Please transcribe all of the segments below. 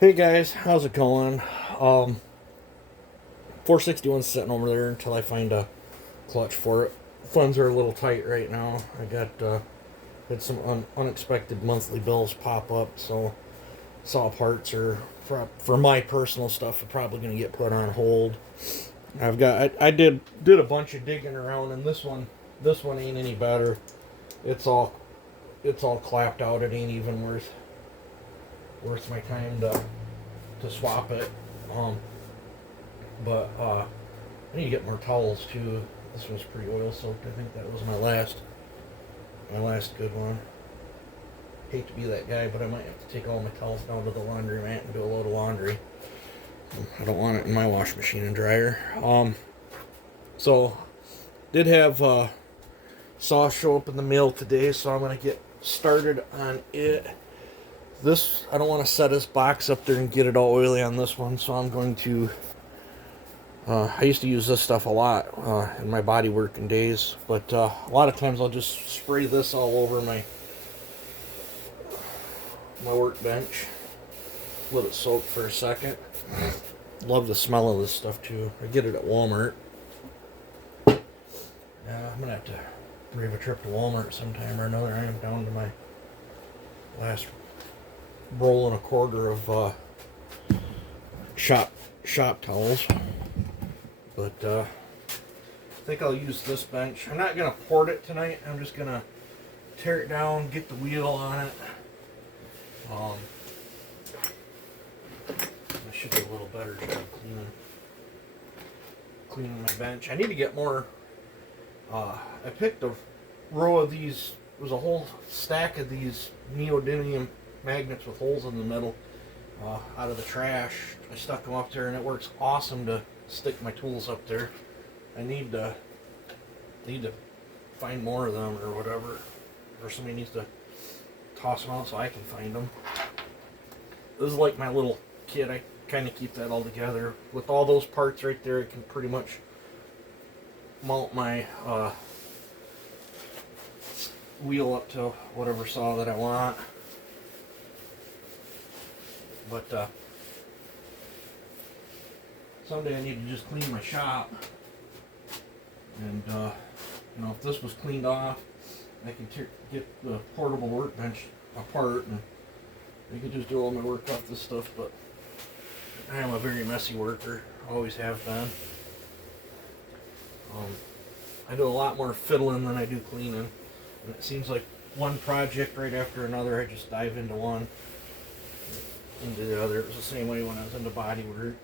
Hey guys, how's it going? 461's sitting over there until I find a clutch for it. Funds are a little tight right now. I got had some unexpected monthly bills pop up, so saw parts are for my personal stuff are probably going to get put on hold. I did a bunch of digging around, and this one ain't any better. It's all it's all clapped out. It ain't even worth my time to swap it. Um, but I need to get more towels too. This one's pretty oil soaked. I think that was my last good one. Hate to be that guy, but I might have to take all my towels down to the laundromat and do a load of laundry. I don't want it in my wash machine and dryer. So did have saw show up in the mail today, so I'm gonna get started on it. This I don't want to set this box up there and get it all oily on this one, so I'm going to. I used to use this stuff a lot in my body working days, but a lot of times I'll just spray this all over my workbench. Let it soak for a second. Love the smell of this stuff too. I get it at Walmart. Yeah, I'm gonna have to brave a trip to Walmart sometime or another. I am down to my last roll and a quarter of shop towels. But I think I'll use this bench. I'm not gonna port it tonight. I'm just gonna tear it down, get the wheel on it. I should do a little better job cleaning my bench. I need to get more. I picked a row of these. It was a whole stack of these neodymium magnets with holes in the middle out of the trash. I stuck them up there, and it works awesome to stick my tools up there. I need to find more of them or whatever, or somebody needs to toss them out so I can find them. This is like my little kit. I kind of keep that all together. With all those parts right there, I can pretty much mount my wheel up to whatever saw that I want. But someday I need to just clean my shop, and if this was cleaned off, I can get the portable workbench apart, and I could just do all my work off this stuff. But I am a very messy worker, always have been. I do a lot more fiddling than I do cleaning, and it seems like one project right after another, I just dive into one, into the other. It was the same way when I was into body work.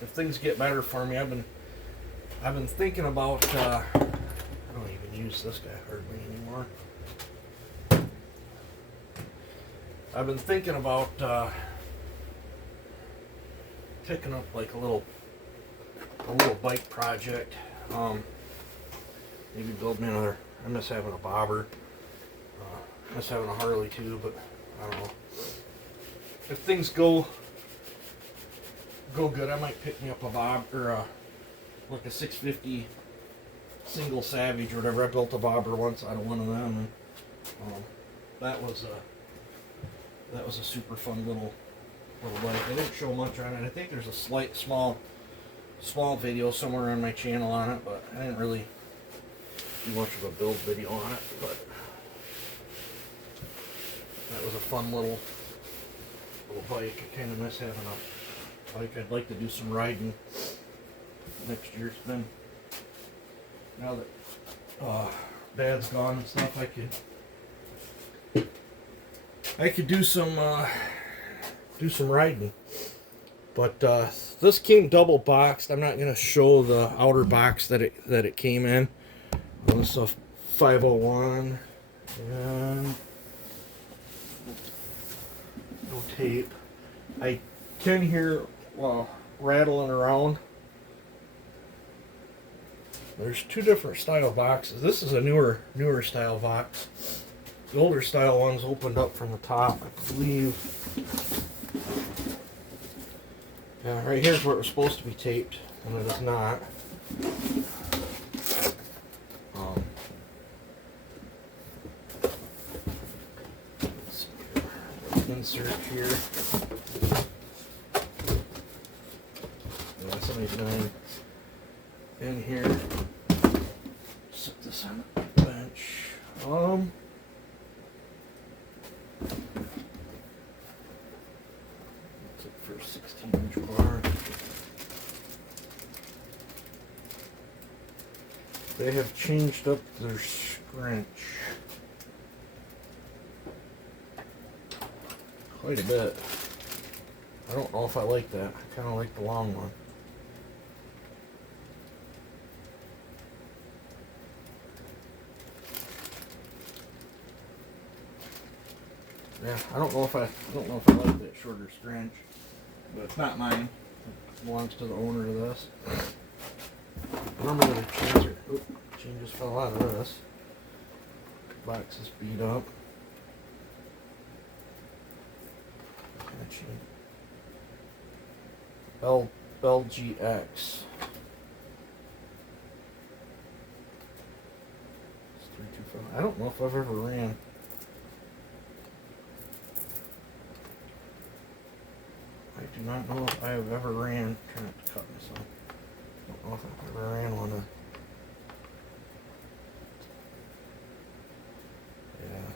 If things get better for me, I've been thinking about. I don't even use this guy hardly anymore. I've been thinking about picking up like a little bike project. Maybe build me another. I miss having a bobber. I miss having a Harley too, but I don't know. If things go good, I might pick me up a bob or like a 650 single Savage or whatever. I built a bobber once out of one of them, and that was a super fun little bike. I didn't show much on it. I think there's a small video somewhere on my channel on it, but I didn't really do much of a build video on it. But that was a fun little bike. I kind of miss having a bike. I'd like to do some riding next year. It's been, now that Dad's gone and stuff, I could do some riding. But this came double boxed. I'm not gonna show the outer box that it came in. This is a 501 and no tape. I can hear rattling around. There's two different style boxes. This is a newer style box. The older style ones opened up from the top, I believe. Yeah, right here's where it was supposed to be taped, and it is not. Let's see here. insert here. Yeah, 79 in here. Set this on the bench. Let's look for a 16-inch bar. They have changed up their scrunch quite a bit. I don't know if I like that. I kind of like the long one. Yeah, I don't know if I like that shorter scrunch, but it's not mine. It belongs to the owner of this. Normally the chain just fell out of this. Box is beat up. LGX. It's 325. I don't know if I've ever ran. I do not know if I have ever ran. Trying not to cut myself. I don't know if I've ever ran one of. Yeah,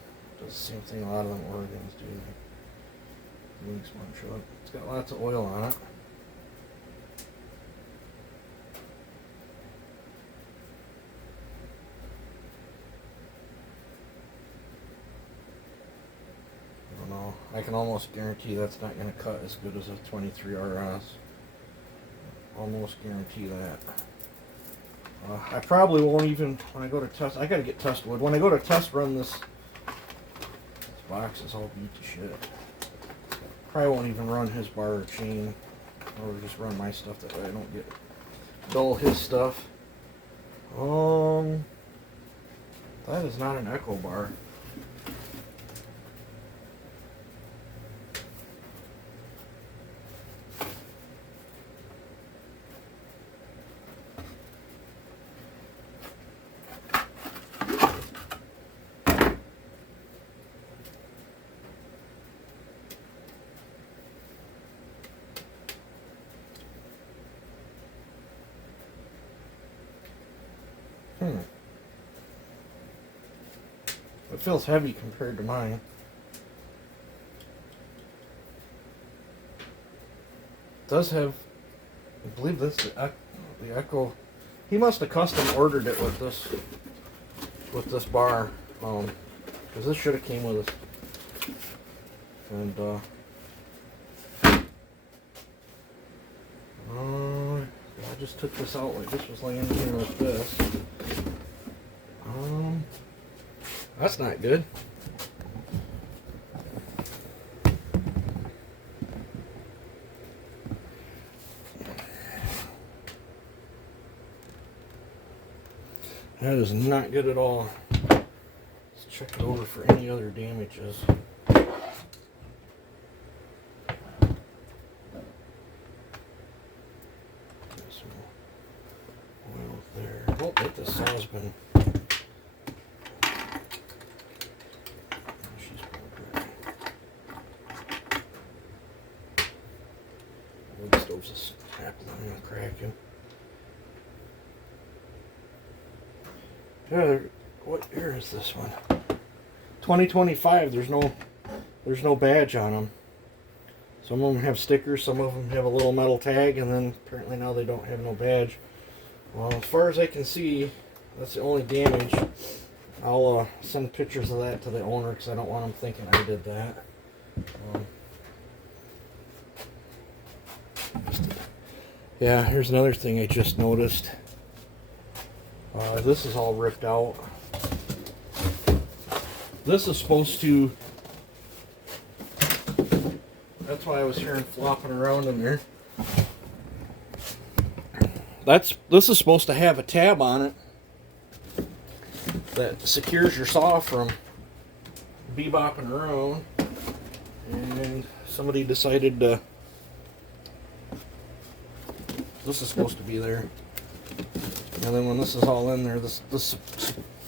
does the same thing a lot of them organs do. Links won't show up. It's got lots of oil on it. I don't know. I can almost guarantee that's not going to cut as good as a 23 RS. Almost guarantee that. I probably won't even, when I go to test, I got to get test wood. When I go to test run this box is all beat to shit. Probably won't even run his bar or chain, or just run my stuff that way I don't get dull his stuff. That is not an Echo bar. It feels heavy compared to mine. It does have, I believe this is the Echo. He must have custom ordered it with this bar, because this should have came with it. And I just took this out like this was laying here like this. That's not good. That is not good at all. Let's check it over for any other damages. Some oil there. Oh, but the saw's been. Wood stove's a snapping and cracking. Yeah, what year is this one? 2025. There's no badge on them. Some of them have stickers, some of them have a little metal tag, and then apparently now they don't have no badge. Well, as far as I can see, that's the only damage. I'll send pictures of that to the owner because I don't want them thinking I did that. Yeah, here's another thing I just noticed. This is all ripped out. This is supposed to... That's why I was hearing flopping around in there. This is supposed to have a tab on it that secures your saw from bebopping around. And somebody decided to... This is supposed to be there. And then when this is all in there, this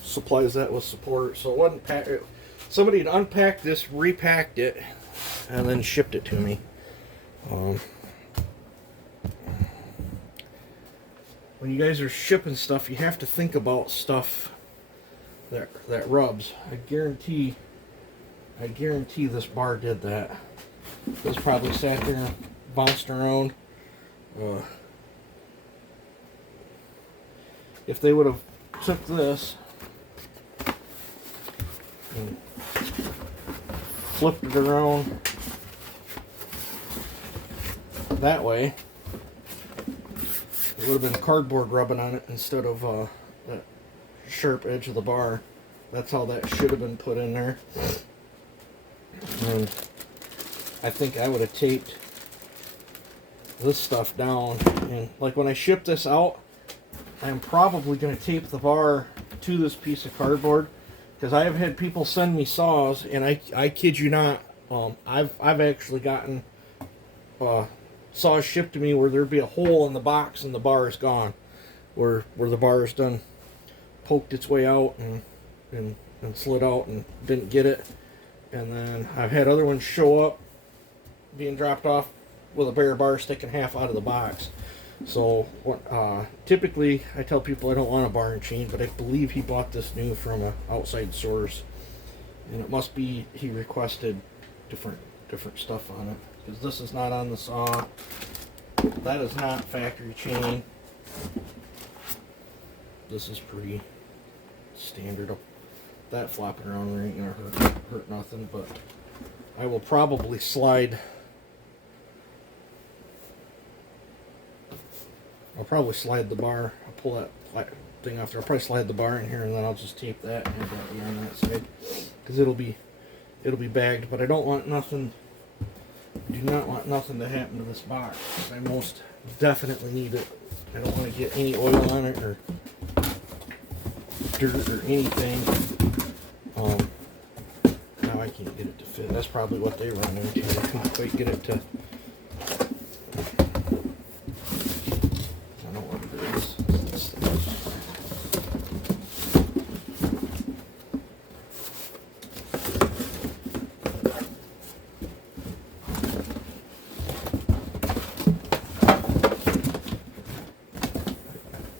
supplies that with support. So it somebody had unpacked this, repacked it, and then shipped it to me. When you guys are shipping stuff, you have to think about stuff that rubs. I guarantee this bar did that. This probably sat there and bounced around. If they would have took this and flipped it around that way, it would have been cardboard rubbing on it instead of that sharp edge of the bar. That's how that should have been put in there. And I think I would have taped this stuff down. And like when I ship this out, I'm probably going to tape the bar to this piece of cardboard, because I have had people send me saws, and I kid you not, I've actually gotten saws shipped to me where there'd be a hole in the box and the bar is gone, where the bar is done poked its way out and slid out and didn't get it. And then I've had other ones show up being dropped off with a bare bar sticking half out of the box. So typically I tell people I don't want a bar and chain, but I believe he bought this new from an outside source, and it must be he requested different stuff on it, because this is not on the saw. That is not factory chain. This is pretty standard. That flopping around there ain't gonna hurt nothing, but I will probably slide. I'll probably slide the bar. I'll pull that thing off there. I'll probably slide the bar in here, and then I'll just tape that and have that be on that side, because it'll be bagged. But I don't want nothing. I do not want nothing to happen to this box. I most definitely need it. I don't want to get any oil on it or dirt or anything. Now I can't get it to fit. That's probably what they run into. I couldn't quite get it to.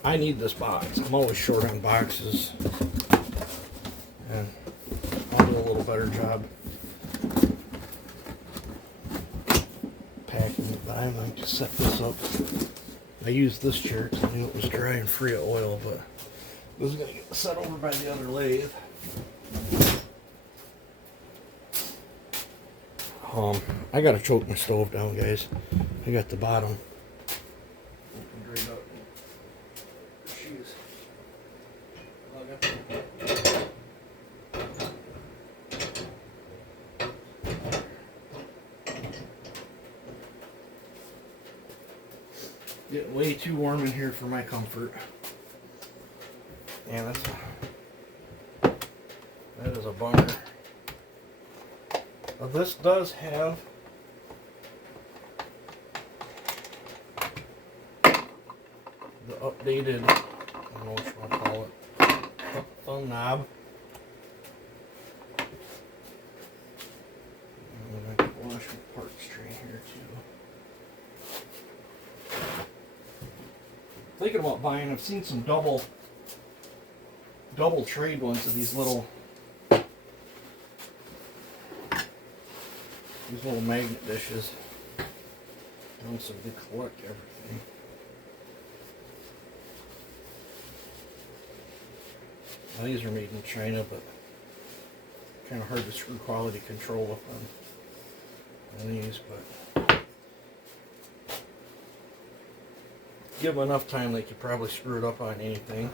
I need this box. I'm always short on boxes, and I'll do a little better job packing it. But I might just set this up. I used this chair because I knew it was dry and free of oil, but this is going to get set over by the other lathe. I got to choke my stove down, guys. I got the bottom opened right up. Getting way too warm in here for my comfort. And that is a bummer. Now this does have the updated, I don't know what you want to call it, thumb knob. And I can wash my parts tray here too. Thinking about buying, I've seen some double trade ones of these little magnet dishes. So they collect everything. Now these are made in China, but kind of hard to screw quality control up on these, but give them enough time, they could probably screw it up on anything.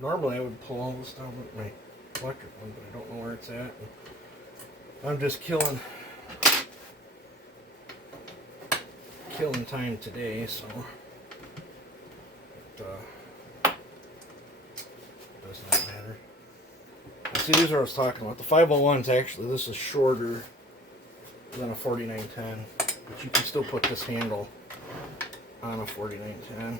Normally I would pull all this down with my electric one, but I don't know where it's at. I'm just killing time today, so it does not matter. See, these are what I was talking about. The 501s, actually, this is shorter than a 4910, but you can still put this handle on a 4910.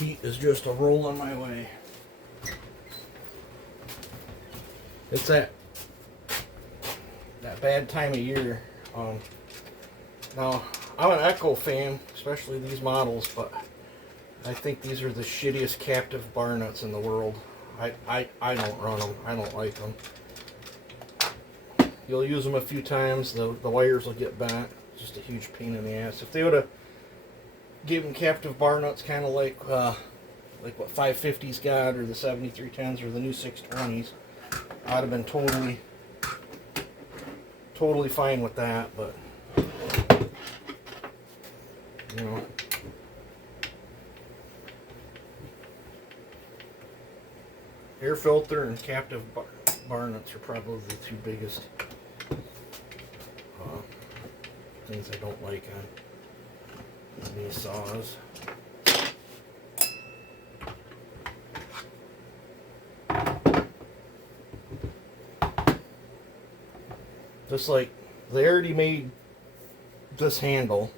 Heat is just a rolling my way. It's that bad time of year. Now, I'm an Echo fan, especially these models, but I think these are the shittiest captive bar nuts in the world. I don't run them. I don't like them. You'll use them a few times, the wires will get bent. It's just a huge pain in the ass. If they would have given captive bar nuts kind of like what 550's got, or the 7310s, or the new 620s, I'd have been totally fine with that, but you know. Air filter and captive bar nuts are probably the two biggest things I don't like on these saws. Just like they already made this handle.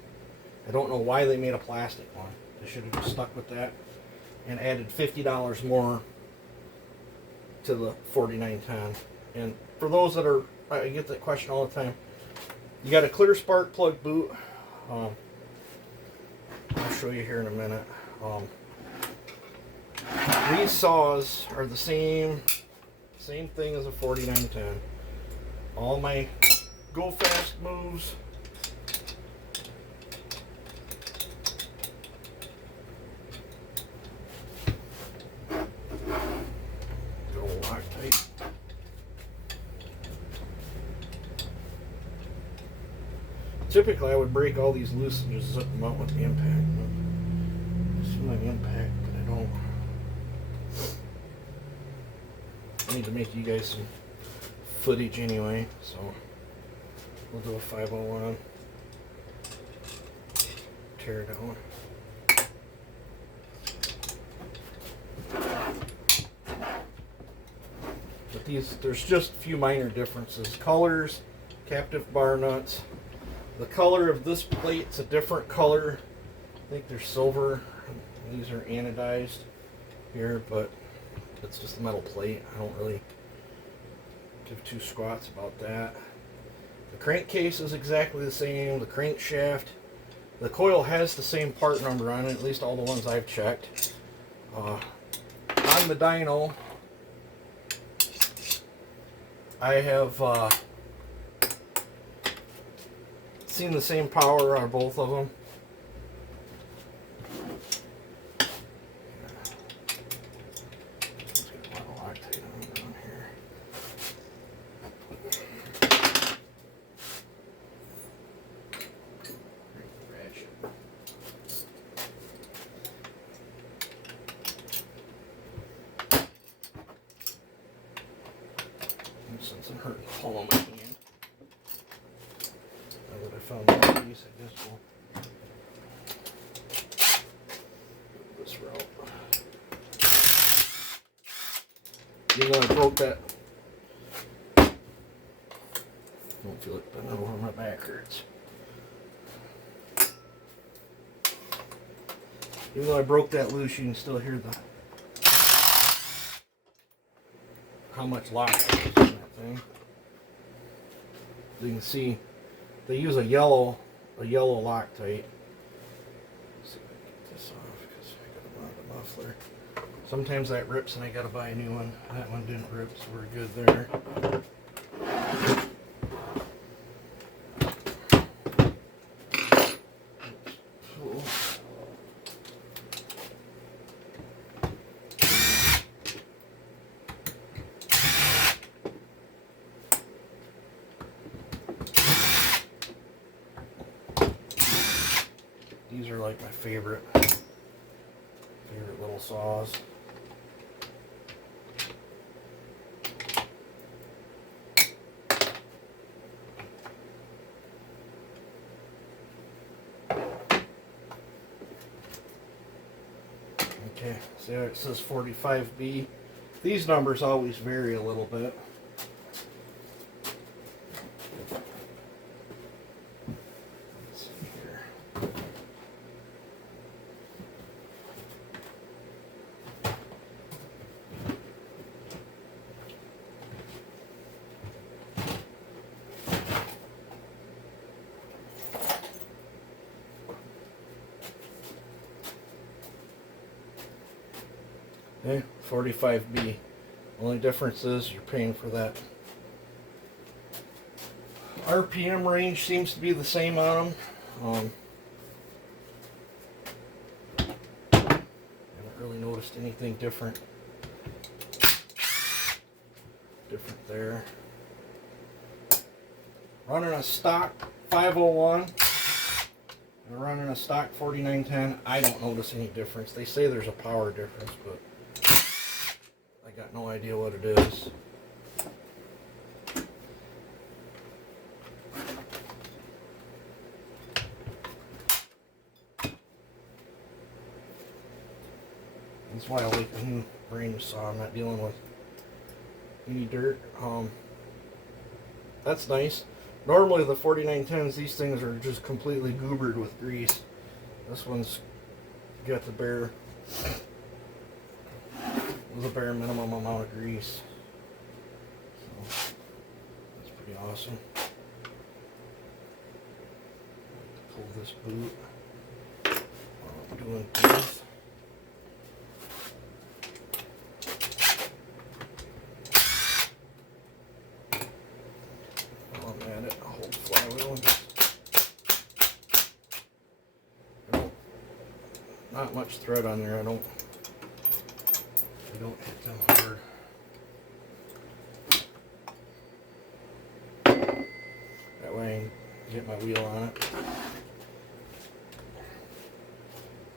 I don't know why they made a plastic one. They should have just stuck with that and added $50 more to the 4910. And for those that are, I get that question all the time. You got a clear spark plug boot. I'll show you here in a minute. These saws are the same thing as a 4910. All my go fast moves. Good old Loctite. Typically I would break all these loose and just zip them out with the impact. This is my impact, but I don't. I need to make you guys some footage anyway, so we'll do a 501 tear down. But there's just a few minor differences. Colors, captive bar nuts. The color of this plate's a different color. I think they're silver. These are anodized here, but it's just a metal plate. I don't really give two squats about that. The crankcase is exactly the same. The crankshaft. The coil has the same part number on it, at least all the ones I've checked. On the dyno, I have seen the same power on both of them. Let's get a lot of Loctite on here. Ratchet. Since I'm hurting the hole in my hand. Now that I found that piece, I guess we'll go this route. Even though I broke that, don't feel like bending over, my back hurts. Even though I broke that loose, you can still hear how much Loctite is in that thing. You can see they use a yellow Loctite. Let's see if I can get this off because I got to mount the muffler. Sometimes that rips and I got to buy a new one. That one didn't rip, so we're good there. These are like my favorite little saws. Okay, see how it says 45B? These numbers always vary a little bit. Let's see here. Okay, 45B. Only difference is you're paying for that. RPM range seems to be the same on them. Haven't really noticed anything different there. Running a stock 501 and running a stock 4910, I don't notice any difference. They say there's a power difference, but I got no idea what it is. That's why I like a new brand saw. I'm not dealing with any dirt. That's nice. Normally the 4910s, these things are just completely goobered with grease. This one's got the bare minimum amount of grease. So that's pretty awesome. Pull this boot while I'm doing this. While I'm at it, I'll hold the flywheel and just, not much thread on there. I don't hit them hard. That way I can get my wheel on it.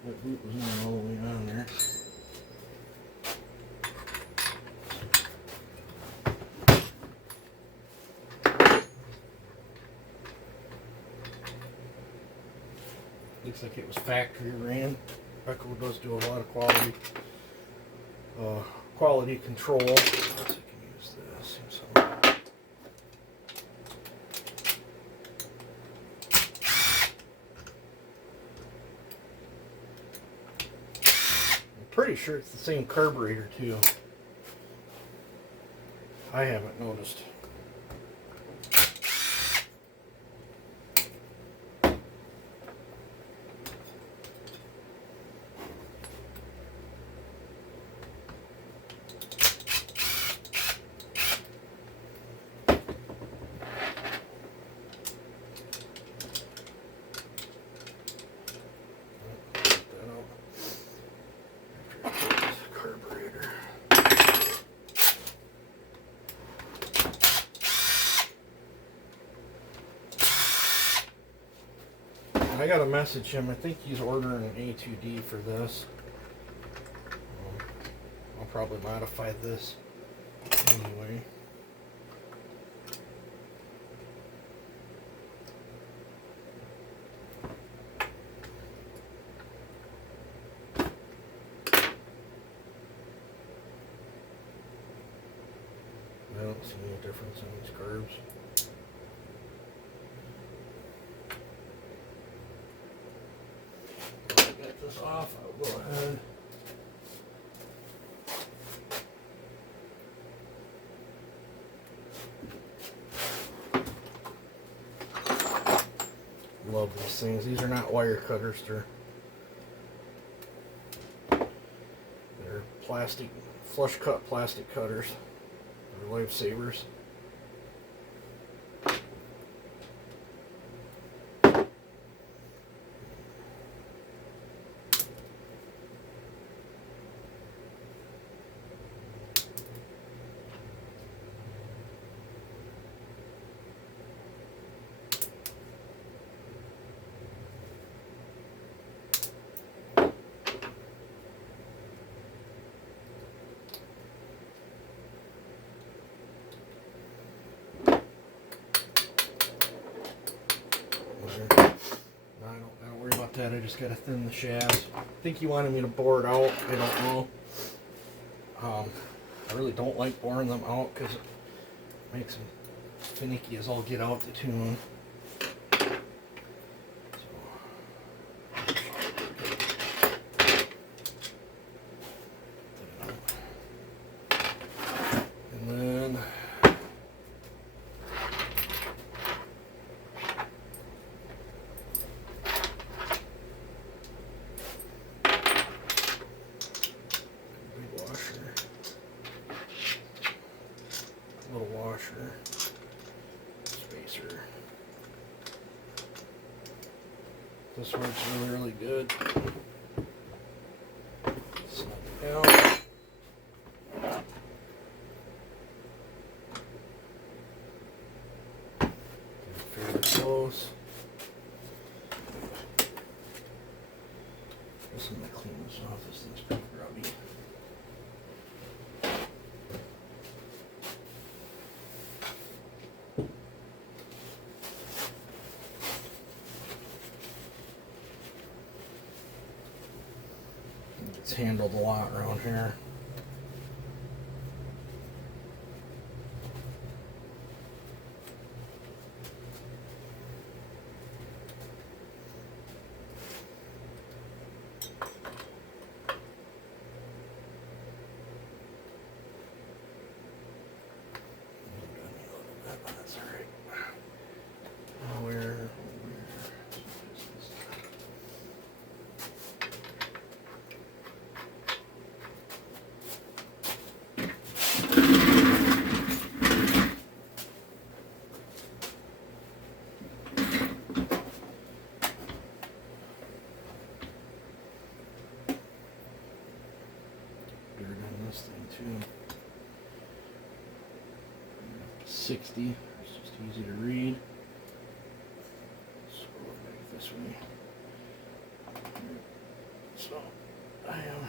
That boot was not all the way on there. Looks like it was factory ran. Echo does do a lot of quality control. Let's see if I can use this. I'm pretty sure it's the same carburetor too. I haven't noticed. I gotta message him. I think he's ordering an A2D for this. I'll probably modify this anyway. I don't see any difference in these curves. Get this off, I'll go ahead. Love these things. These are not wire cutters, they're plastic, flush cut plastic cutters. They're lifesavers. that. I just got to thin the shafts. I think he wanted me to bore it out. I don't know. I really don't like boring them out because it makes them finicky as all get out the tune. Little washer, spacer. This works really, really good. Snug it down. Fairly close. Just gonna clean this off. This thing's pretty grubby. It's handled a lot around here. That's all right. Where this thing too. 60. It's just easy to read. So we'll make this way. So I am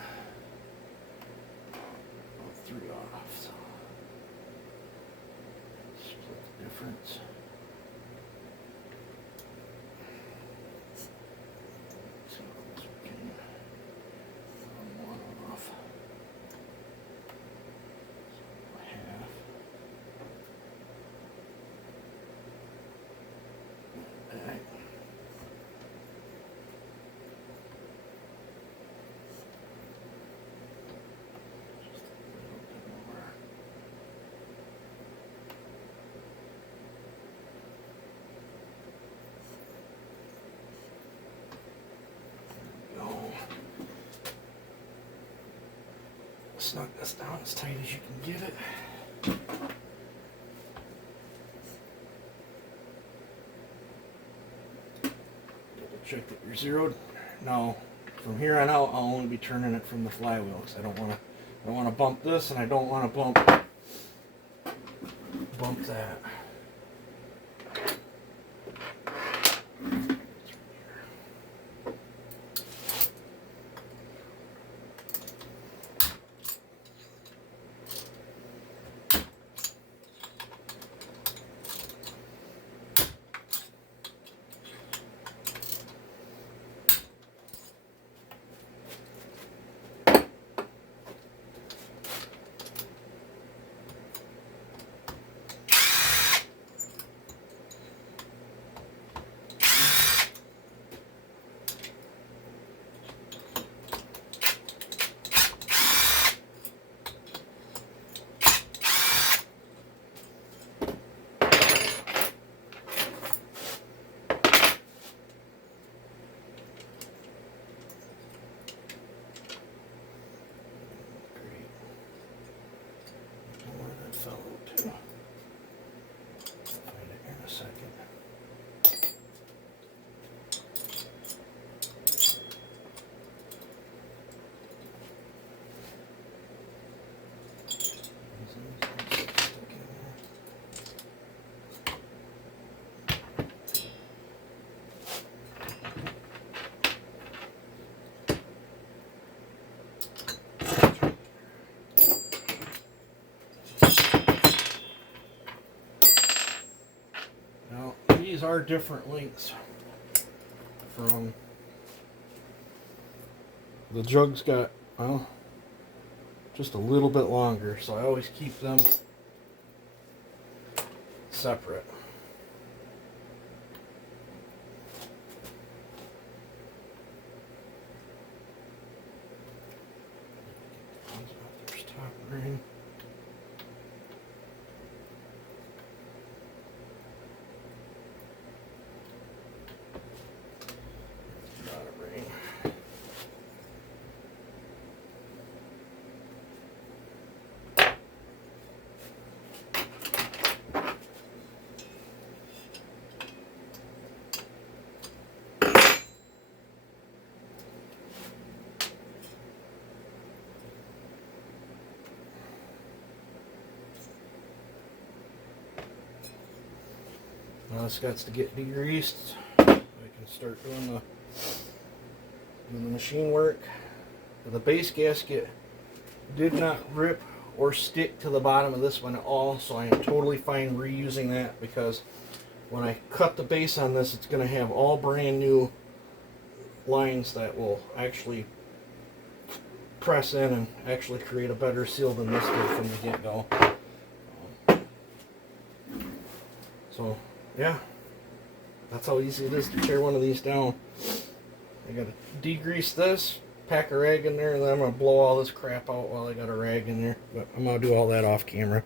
about 3 off. So split the difference. So we can one off. Snug this down as tight as you can get it. Double check that you're zeroed. Now, from here on out, I'll only be turning it from the flywheel because I don't want to bump this, and I don't want to bump that. Fellow too. Find it here in a second. These are different lengths from The jug's got, well, just a little bit longer, so I always keep them separate. There's top ring. Bottom ring. Now this got to get degreased so I can start doing the machine work. The base gasket did not rip or stick to the bottom of this one at all, so I am totally fine reusing that, because when I cut the base on this, it's going to have all brand new lines that will actually press in and actually create a better seal than this did from the get-go. So yeah, that's how easy it is to tear one of these down. I gotta degrease this, pack a rag in there, and then I'm gonna blow all this crap out while I got a rag in there. But I'm gonna do all that off camera.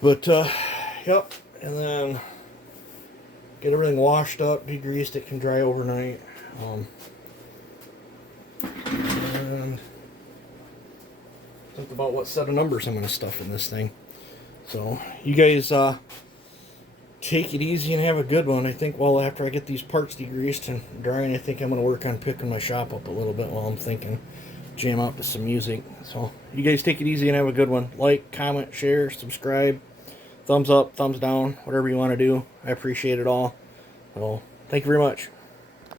But yep, and then get everything washed up, degreased. It can dry overnight. And think about what set of numbers I'm gonna stuff in this thing. So you guys take it easy and have a good one. I think, well, after I get these parts degreased and drying, I think I'm going to work on picking my shop up a little bit while I'm thinking. Jam out to some music. So you guys take it easy and have a good one. Like, comment, share, subscribe, thumbs up, thumbs down, whatever you want to do. I appreciate it all. So thank you very much.